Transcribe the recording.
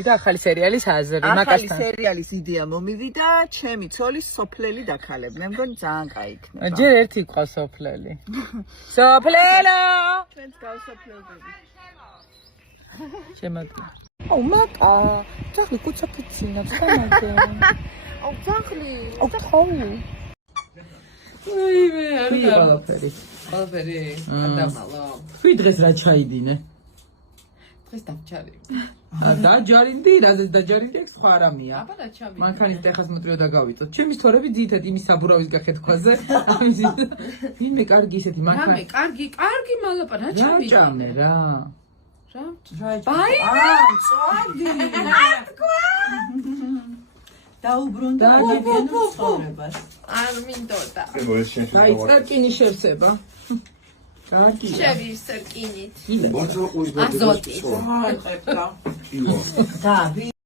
მომივიდა ახალი სერიალის აზრი. ახალი სერიალის იდეა მომივიდა, ჩემი ცოლის სოფლელი დაქალებდნენ, მგონი ძალიან კაი იქნება. ჯერ ერთი ყავს სოფლელი. სოფლელო! ჩვენც გავსოფლელდები. შემოდი. აუ მაკა, ძაღლი კუცა ფიცინავს თამადე. აუ ძაღლი. აუ თავი. ვაიმე, არ ყველაფერი. ყველაფერი ადამალო. თქვი დღეს რა ჩაიდინე? დღეს დავჩარი. დაჯარინდი, რაზეც დაჯარინდი, ეგ სხვა რამეა. აბა რა ჩავიდე. მანქანის ტეხას მოტრიო და გავიწოთ. ჩემი თორები ძირითადად იმის საბურავის გახეთქვაზე. ვინმე კარგი ისეთი მანქანა. რამე, კარგი მალაპა, რა ჩავიდე. რაჭამე რა. რა? ბაი? წვადი. დაუბრუნდა ადამიანის ცხოვრებას. არ მინდოდა. დაიწყა რკინის შევსება. კარგი. შევის რკინით. იმე. აზოტი. და